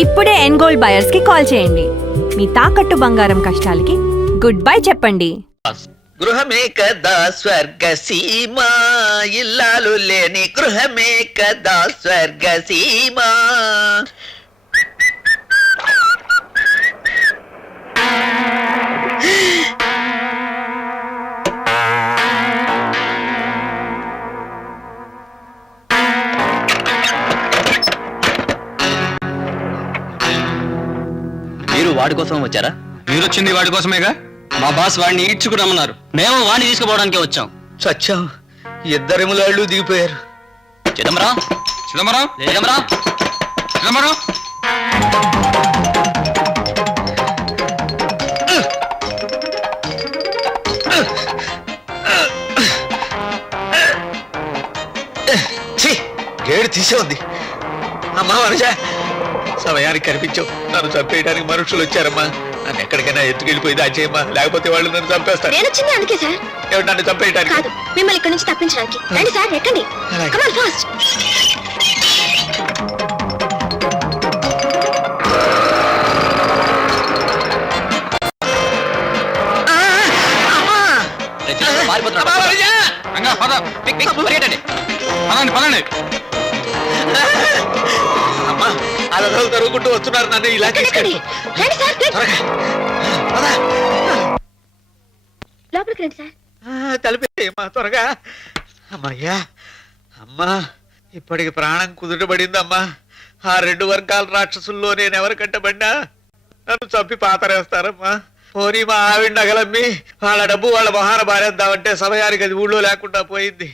ఇప్పుడే ఎన్గోల్డ్ బయర్స్ కి కాల్ చేయండి. మీ తాకట్టు బంగారం కష్టాలకి గుడ్ బై చెప్పండి. గృహమే కదా స్వర్గ సీమా, ఇల్లాలు లేని గృహమే కదా స్వర్గ సీమా. మీరు వాడి కోసం వచ్చారా? మీరు వచ్చింది వాడి కోసమేగా. మా బాస్ వాడిని ఈడ్చుకురమ్మన్నారు. మేము వాడిని తీసుకుపోవడానికి వచ్చాం. సత్యం, ఇద్దరు ములాళ్ళు దిగిపోయారు. చిదంబరం, చిదంబరం, చిదంబరం, చిదంబరం. గేడు తీసే ఉంది. అమ్మా మనుష, సమయానికి కనిపించావు. నన్ను చంపేయడానికి మనుషులు వచ్చారమ్మా. నన్ను ఎక్కడికైనా ఎత్తుకెళ్ళిపోయి దాచేయమ్మా, లేకపోతే వాళ్ళు నన్ను చంపేస్తారు. నేను వచ్చింది అందుకే సార్. ఏమిటి, నన్ను చంపేయడానికి కాదు, మిమ్మల్ని ఇక్కడి నుంచి తప్పించడానికి. రండి సార్, ఎక్కండి. Come on, fast. అమ్మా, మనుష! రంగా, పద. పరిగెట్టండి. పదండి, పదండి. అమ్మా, అలలు తరుగుకుంటూ వస్తున్నారు. నన్ను ఇలా ఎక్కండి, తీసుకెళ్ళి రండి సార్, quick. త్వరగా. పద. లోపలికి రండి సార్. తలిపేయమ్మా త్వరగా. అమ్మయ్యా, అమ్మా, ఇప్పటికి ప్రాణం కుదుటపడిందమ్మా. ఆ రెండు వర్గాల రాక్షసుల్లో నేను ఎవరికంటబడినా నన్ను చంపి పాతరేస్తారమ్మా. పోనీ మా ఆవిడ నగలమ్మి వాళ్ళ డబ్బు వాళ్ళ మొహాన బారేద్దామంటే సమయానికి అది ఊళ్ళో లేకుండా పోయింది.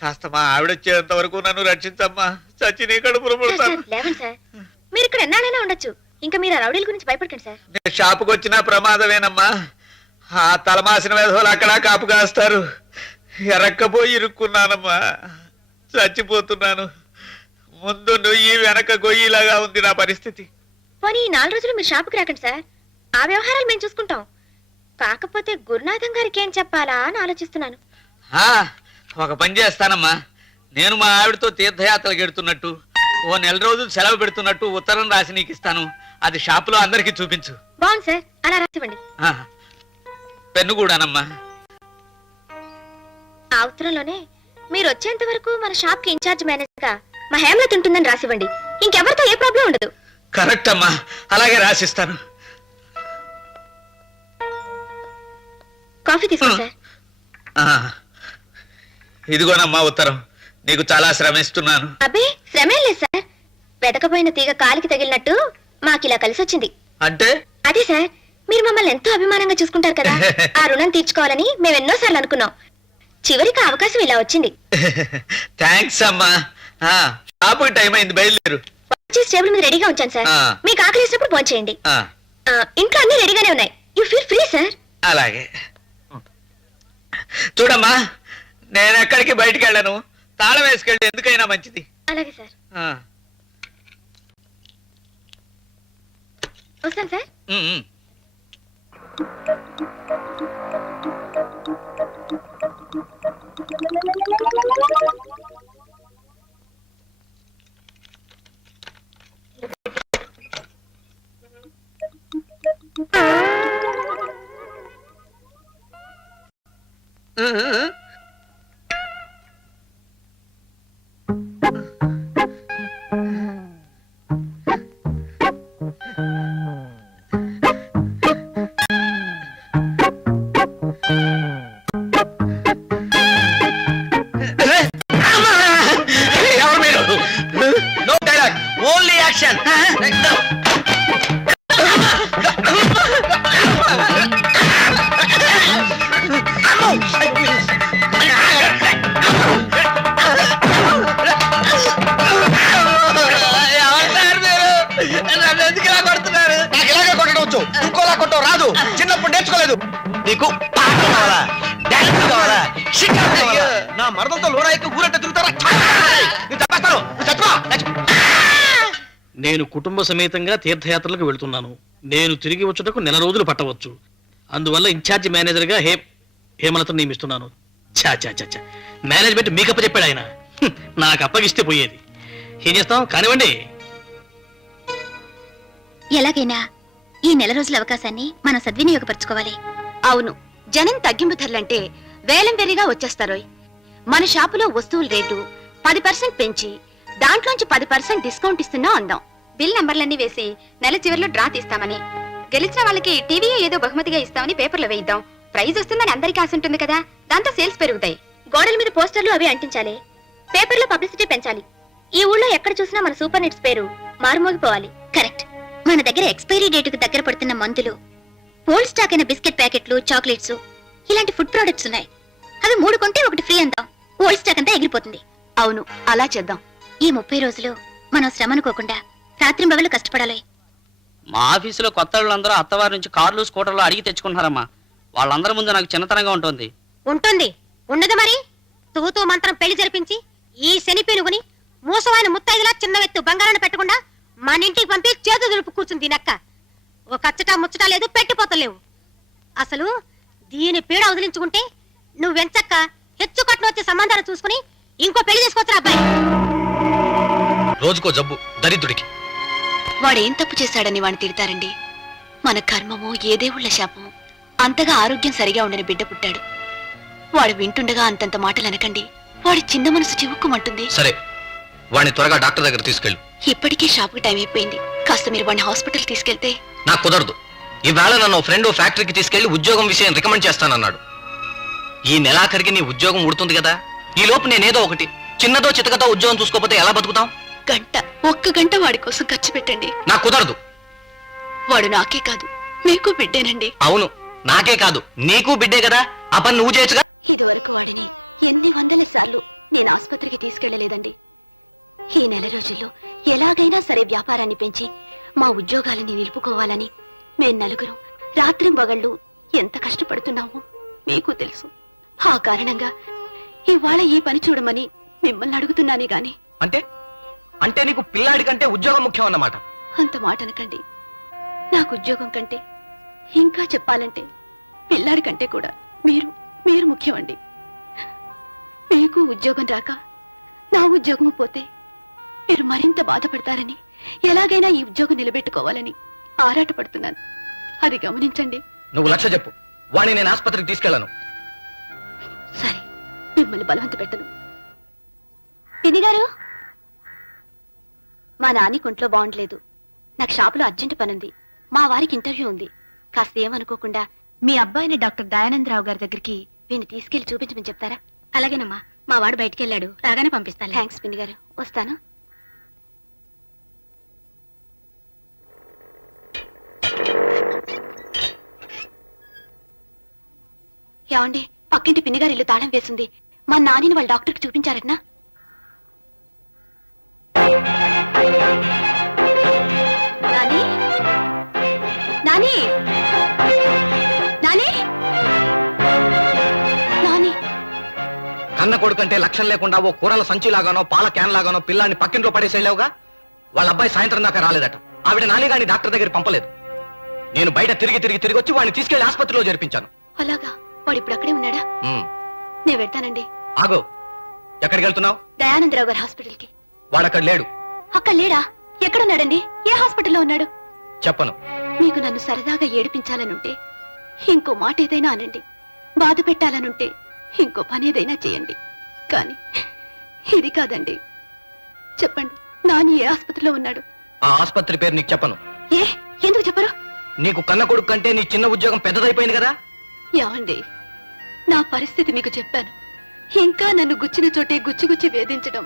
కాస్త మా ఆవిడ వచ్చేంత వరకు నన్ను రక్షించమ్మా. చచ్చి నీ కడుపులో సార్, పుడతాను. లేవండి సార్. మీరు ఇక్కడ ఎన్నాళ్ళైనా ఉండొచ్చు. ఇంకా మీరు ఆ రౌడీల గురించి భయపడకండి సార్. నేను షాపుకి వచ్చినా ప్రమాదమేనమ్మా. ఆ తలమాసిన వేధవులు అక్కడ కాపు కాస్తారు. ఎరక్కపోయి ఇరుక్కున్నానమ్మా. చచ్చిపోతున్నాను. ముందు నొయ్యి వెనక గొయ్యిలాగా ఉంది నా పరిస్థితి. పోనీ ఈ 4 రోజులు మీరు షాపుకి రాకండి సార్. ఆ వ్యవహారాలు మేము చూసుకుంటాం. కాకపోతే గురునాథం గారికి ఏం చెప్పాలా అని ఆలోచిస్తున్నాను. ఒక పని చేస్తానమ్మా. నేను మా ఆవిడతో తీర్థయాత్రలు గెడుతున్నట్టు, ఓ 4 రోజులు సెలవు పెడుతున్నట్టు ఉత్తరం రాసి నీకు ఇస్తాను. అది షాపులో అందరికీ చూపించు. బాగుంది సార్, అలా రాసివ్వండి. పెన్ను కూడానమ్మా. ఆ ఉత్తరంలోనే మీరు వచ్చేంత వరకు మన షాప్ కి ఇన్ఛార్జ్ మేనేజర్ గా మా హేమలత ఉంటుందని రాసివ్వండి. ఇంకెవరితో ఏ ప్రాబ్లం ఉండదు. కరెక్ట్ అమ్మా, అలాగే రాసిస్తాను. కాఫీ తీసుకోండి సార్. ఇదిగోనమ్మా ఉత్తరం. నీకు చాలా శ్రమిస్తున్నాను. అబ్బే, శ్రమేం లేదు సార్. వెతకపోయిన తీగ కాలికి తగిలినట్టు మాకిలా కలిసి వచ్చింది. అంటే అదే సార్, మీరు మమ్మల్ని ఎంతో అభిమానంగా చూసుకుంటారు కదా. ఆ రుణం తీర్చుకోవాలని మేము ఎన్నోసార్లు అనుకున్నాం. చివరికి ఆ అవకాశం ఇలా వచ్చింది. థ్యాంక్స్ అమ్మా. షాపుకి టైం అయింది, బయలుదేరు. చేసి టేబుల్ మీద రెడీగా ఉంచాను సార్. మీకు ఆకలి వేసినప్పుడు ఫోన్ చేయండి. ఇంట్లో అన్ని రెడీగానే ఉన్నాయి. You feel free sir. అలాగే. చూడమ్మా, నేను ఎక్కడికి బయటికి వెళ్ళను. తాళం వేసుకెళ్ళి ఎందుకైనా మంచిది. అలాగే సార్. వస్తాను సార్. ఎవరు మీరు? No dialogue, only action. నన్ను ఎందుకు ఇలా కొడుతున్నారు? నాకు ఇలాగే కొట్టవచ్చు, ఇంకోలా కొట్టవు రాదు. చిన్నప్పుడు నేర్చుకోలేదు. నీకు పాట కావాలా, డాన్స్ కావాలా, షికారు కావాలా? నా మరదలతో లోరాయికి ఊరంట తిరుగుతారా? నేను కుటుంబ సమేతంగా తీర్థయాత్రలకు వెళ్తున్నాను. నేను తిరిగి వచ్చుటకు 4 రోజులు పట్టవచ్చు. అందువల్ల ఇన్ఛార్జి మేనేజర్ గా హేమలతను నియమిస్తున్నాను. చా చా చా చా, మేనేజ్మెంట్ మీకప్ప చెప్పాడు ఆయన. నాకు అప్పగిస్తే పోయేది. ఏం చేస్తాం, కానివ్వండి. ఎలాగైనా ఈ నెల రోజుల అవకాశాన్ని మనం సద్వినియోగపరచుకోవాలి. అవును, జనం తగ్గింపు ధరలంటే వేలం వెరిగా వచ్చేస్తారోయ్. మన షాపులో వస్తువుల రేటు 10% పెంచి దాంట్లోంచి 10% డిస్కౌంట్ ఇస్తున్నా అందాం. బిల్ నంబర్లన్నీ వేసి నెల చివరిలో డ్రా తీస్తామని, గెలిచిన వాళ్ళకి టీవీ ఏదో బహుమతిగా ఇస్తామని పేపర్లో వేయిద్దాం. ప్రైజ్ వస్తుందని అందరికీ ఆశ ఉంటుంది కదా, దాంతో సేల్స్ పెరుగుతాయి. గోడల మీద పోస్టర్లు అవి అంటించాలి, పేపర్లో పబ్లిసిటీ పెంచాలి. ఈ ఊళ్ళో ఎక్కడ చూసినా మన సూపర్ నెట్స్ పేరు మారుమోగిపోవాలి. కరెక్ట్. మన దగ్గర ఎక్స్పైరీ డేటుకు దగ్గర పడుతున్న మందులు, ఓల్డ్ స్టాక్ అయిన బిస్కెట్ ప్యాకెట్లు, చాక్లెట్స్, ఇలాంటి ఫుడ్ ప్రొడక్ట్స్ ఉన్నాయి. అవి 3 కొంటే 1 ఫ్రీ అందాం. ఓల్డ్ స్టాక్ అంతా ఎగిరిపోతుంది. అవును, అలా చేద్దాం. ఈ 30 రోజులు మనం శ్రమనుకోకుండా రాత్రింబగళ్ళు కష్టపడాలి. మా ఆఫీసులో కొత్త వాళ్ళందరూ అత్తవారి నుంచి కార్లు స్కూటర్లు అడిగి తెచ్చుకుంటున్నారమ్మా. వాళ్ళందరి ముందు నాకు చిన్నతనంగా ఉంటుంది. ఉంటుంది, ఉండదు మరి. తూతూ మంత్రం పెళ్లి జరిపించి ఈ శని పెనుగుని మూసమైన ముత్తైదులా చిన్న వ్యక్తి బంగారాన్ని పెట్టకుండా మన ఇంటికి పంపి చేతు దులుపు కూర్చుంది దీనక్క. ఒక అచ్చట ముచ్చట లేదు, పెట్టిపోతలేవు. అసలు దీని పీడ వదిలించుకుంటే నువ్వెంచక్క హెచ్చు కట్న వచ్చే సంబంధాలు చూసుకుని ఇంకో పెళ్లి చేసుకోవచ్చురా అబ్బాయి. రోజుకో జబ్బు దరిద్రుడికి. వాడేం తప్పు చేశాడని వాడిని తిడతారండి. మన కర్మమో ఏ దేవుళ్ళ శాపమో అంతగా ఆరోగ్యం సరిగా ఉండని బిడ్డ పుట్టాడు. వాడు వింటుండగా అంతంత మాటలు అనకండి. వాడి చిన్న మనసు చివుక్కుమంటుంది. సరే, వాడిని త్వరగా డాక్టర్ దగ్గర తీసుకెళ్ళు. ఇప్పటికే షాప్కి టైం అయిపోయింది. కాస్త మీరు వాడిని హాస్పిటల్ తీసుకెళ్తే. నాకు కుదరదు. ఈవేళ నన్ను ఫ్రెండ్ ఫ్యాక్టరీకి తీసుకెళ్లి ఉద్యోగం విషయం రికమెండ్ చేస్తానన్నాడు. ఈ నెలాఖరికి నీ ఉద్యోగం ఉడుతుంది కదా, ఈ లోపు నేనేదో ఒకటి చిన్నదో చితకతో ఉద్యోగం చూసుకోకపోతే ఎలా బతుకుతాం? ఒక్క గంట వాడి కోసం ఖర్చు పెట్టండి. నాకు కుదరదు. వాడు నాకే కాదు మీకు బిడ్డేనండి. అవును, నాకే కాదు నీకు బిడ్డే కదా. ఆ పని నువ్వు చేయొచ్చుగా. ఇదివరకు వాడిని ఎన్ని వందల సార్లు నేను ఆసుపత్రికి తీసుకెళ్లలేదండి. ఈ నెల రోజుల్లో ఎలాగైనా సరే వ్యాపారాన్ని పెంచి మా ఉద్యోగాలని నిలుపుకోవాలని మేం నలుగురు రాత్రింబగళ్ళు ఎంత కష్టపడుతున్నామో మీకు తెలుసు. ఆ కారణంగా ఇవాళ ఈ పని చూడమని మిమ్మల్ని అడుగుతున్నానే గాని. అంటే అంటే నీకు పిల్లాడి కంటే ఉద్యోగం ముఖ్యం అన్నమాట. అంత మాట అనకండి. నాకు ఉద్యోగం కంటే, ఇంకా చెప్పాలంటే పిల్లాడి కంటే కూడా మీరు ముఖ్యం అండి. మీకు ఉద్యోగం రాక నా ఉద్యోగం పోతే మీరు మరింత బాధపడతారని, ఎలాగైనా ఈ ఉద్యోగం నిలబెట్టుకోవాలని ఆరాటపడుతున్నాను. అది గమనించండి. నువ్వు లక్ష చెప్పు, వాణ్ణి నేను ఆసుపత్రికి తీసుకెళ్లను. సరే, మిమ్మల్ని బలవంత పెట్టను. పినిగారు, మా నాని కొంట్లో బాగుండలేదు. నాకు షాపులో అర్జెంట్ పనుంది. మా వారికి ఇంటర్వ్యూ ఉంది. కాస్త ఏమనుకోకుండా మీ అబ్బాయిని డాక్టర్ దయానందరావు గారి దగ్గరికి వీడిని తీసుకెళ్లి చూపించమని చెప్తారా? అలాగేనమ్మా, మా వాడు బయటికి వెళ్ళాడు, రాగానే పంపిస్తాను. థ్యాంక్స్ పిన్ని గారు, వస్తాను. ఏమండి, పక్కింటి పిన్నిగారి ఇల్లు తాళం వేసింది. మా నానిని వాళ్ళ డాక్టర్కి చూపించారటనా? నాని, నాని, నాని, నాని. కన్న కొడుకంటే లక్ష్యం లేకుండా ఓ కూరల సంచిలాగానో పాల క్యాన్ లాగానో పిల్లాన్ని పక్కింట్లో పడేసి వెళ్ళావుగా. వాళ్ళ అబ్బాయి సాయంత్రం దాకా రాలేదట. ఆవిడ నానిగాని డాక్టర్ దగ్గర పంపలేదు. నేను బయట తిరిగి వచ్చి వాడిని తీసుకెళ్లి ఆసుపత్రిలో జరిపించాను. అలాగా? వాడు ఇప్పుడు అక్కడే ఉన్నాడా? నేను వెళ్తానండి. ఆగో, ఎక్కడికి వెళ్తున్నావు? దయానందరావు గారి హాస్పిటల్కి. వాడక్కడ లేడు. అక్కడ లేడా? ఎక్కడున్నాడండి? ఏ హాస్పిటల్లో ఉన్నాడు? చెప్పను. మీకు నన్ను సరదాగా ఏడిపించాలనుంటే ఇంకో మాట ఏదైనా అనండి. బాధ పెట్టాలనుంటే ఇంకో పని ఏదైనా చేయండి. కానీ ఇది కాదండి. చెప్పండి, నాని ఏ ఆసుపత్రిలో ఉన్నాడు? ఆ ఆసుపత్రి పేరు నీకు చెప్పను. ఏ, ఎందుకు చెప్పరు? నీకు కన్న కొడుకు కంటే నీ చిన్న ఉద్యోగం పెద్దదైపోయింది కదా. ఏమండి, నా పరిస్థితి మీకు చెప్పాను. ఇంకా నన్ను గుచ్చిన చోటే గుచ్చి వేధించడం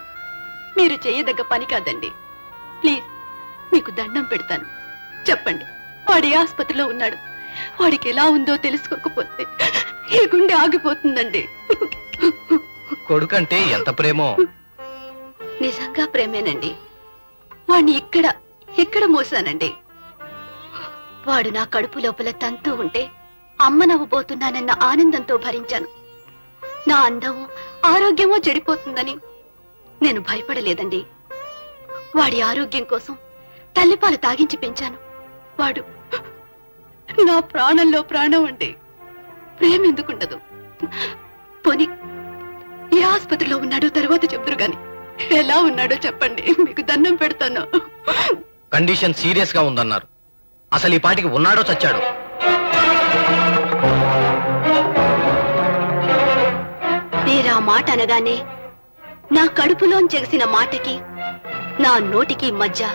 మీరు చేయదగ్గ పని కాదండి. ప్లీజ్, మీకు దండం పెడతాను. చెప్పండి, వాడి ఏ ఆసుపత్రిలో ఉన్నాడు? వాడికి ఎలా ఉందో తెలుసుకోకపోతే ఈ గుండె ఆగిపోతుందండి. కొడుకంటే ఎంత ప్రేమో. నిజంగా ప్రేమేనండి. వాడిని ఇక్కడ మోసానండి. వాడు నా కడుపు లోపల తంతూ ఉంటే అమ్మ నవ్వబోతున్నానన్న ఆనందంతో భరించాను. నా అందమో ఆరోగ్యమో చెడిపోతుందని నేను భయపడలేదండి. వాడి ఆరోగ్యం కోసం తల్లిపాలు తాగించి పెంచాను. వాడు నా ప్రాణంలో ప్రాణం అండి. ప్రేమ ఎందుకుండదు? పోనీ ఏ ఆసుపత్రిలో ఉన్నాడో తర్వాత చెప్తురు గాని ఎలా ఉన్నాడో చెప్పండి, మీకు దండం పెడతాను. కండిషన్ సీరియస్ గా ఉందన్నారు. అసలు ఈ పాటికి ఉన్నాడో చచ్చాడు. నేరా మాట అనగానే నా కడుపులోంచెగిసిన మాటకి నా నోటికి మధ్య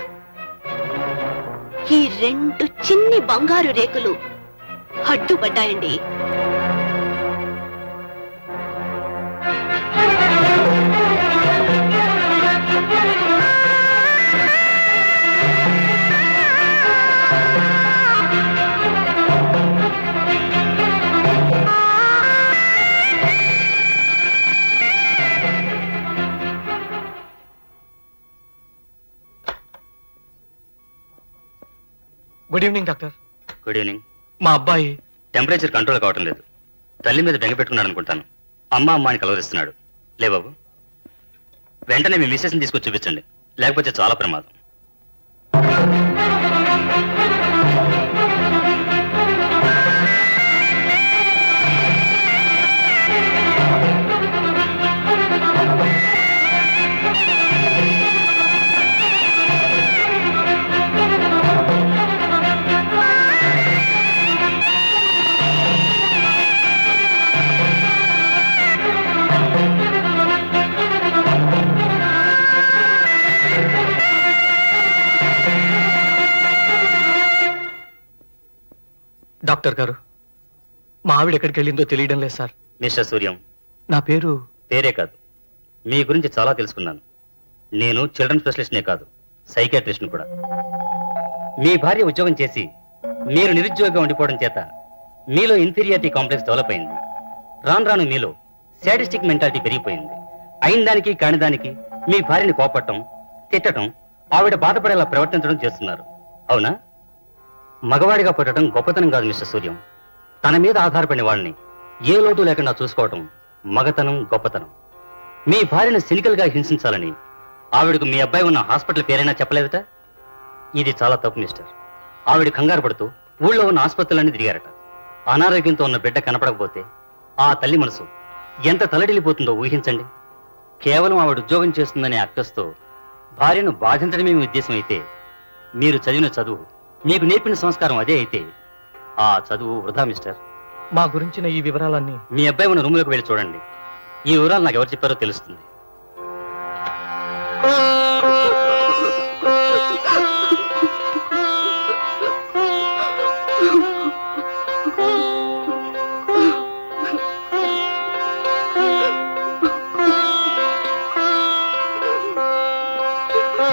ఈ 2 చిన్ని బంగారు రేకులు అడ్డుపడ్డాయండి. Good evening doctor. Good evening. మా అబ్బాయి టెంపరేచర్ కంట్రోల్ కావటం లేదు. తల్లి మీద బెంగ పెట్టుకున్నాడు అనుకుంటాను. అమ్మాయిని కలవరిస్తున్నాడు. లే బాబు, వెంటనే మీ మిస్సెస్ని తీసుకొచ్చి చూపించండి, లేకపోతే చాలా ప్రమాదం. డాక్టర్ గారు, మా ఆవిడ ఎక్కడికి వెళ్ళిందో తెలియడం లేదు సార్. మిస్టర్ సూర్యం, నా పేరు పేరే కాదు, మీ గురించి చాలా తెలుసుకున్నాను. నేను చిల్డ్రన్ స్పెషలిస్ట్నే కాదు, సైకియాట్రిస్ట్ని కూడా. మీ భార్య ఉద్యోగం చేసి మీరు నిరుద్యోగంగా ఉండిపోవడం చేత మీలో ఇన్ఫీరియారిటీ కాంప్లెక్స్ డెవలప్ అయింది. రాను రాను మీలో సాడిస్టిక్ మెంటాలిటీ పెరిగిపోయింది. అయిన దానికి కాని దానికి మీ భార్యని కోపట్టడం, తిట్టడం, ఆవిడ బాధపడేలా ప్రవర్తించడం చేస్తున్నారు. అవునా? మగవాడిగా పుట్టడం గొప్పతనం కాదు మిస్టర్ సూర్యం. తన మీద ఆధారపడిన వాళ్ళని ఏ లోటు లేకుండా చూసుకోవటం మగతనం, గొప్పతనం. మీ భార్యను సినికల్ గా హింసించాలని ఆవిడకు మీ అబ్బాయి ఉన్న హాస్పిటల్ పేరైనా చెప్పలేదట. ఇది చాలా తప్పు మిస్టర్. ఆవిడ కంగారు పడుతూ ఊళ్ళో ఉన్న ఆసుపత్రులన్నీ తిరిగారట. అనారోగ్యంతో ఉన్న బిడ్డ కనపడకపోతే ఆ తల్లి మనసు ఎంత తలడిల్లిపోతుందో ఊహించండి. కేవలం ఆవిడ ఉద్యోగం చేస్తుందనే అక్కస్తో భార్యను బాధించడమే మీ ఉద్దేశం అయితే, మీరు చదివిన చదువు, మీకు నేర్పిన సంస్కారం అదే అయితే, ఆ చదువు వృధా మిస్టర్. మా గురించిన ఈ వివరాలన్నీ మీ అబ్బాయి ఉన్న రూమ్లోకి వెళ్ళి చూడండి. ఈ వివరాలు నాకు ఎవరు చెప్పారో తెలుస్తుంది.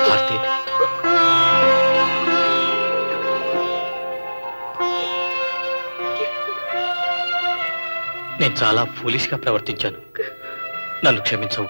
భారతి, నేను చాలా ఫూలిష్ గా ప్రవర్తించాను. నన్ను క్షమించవు.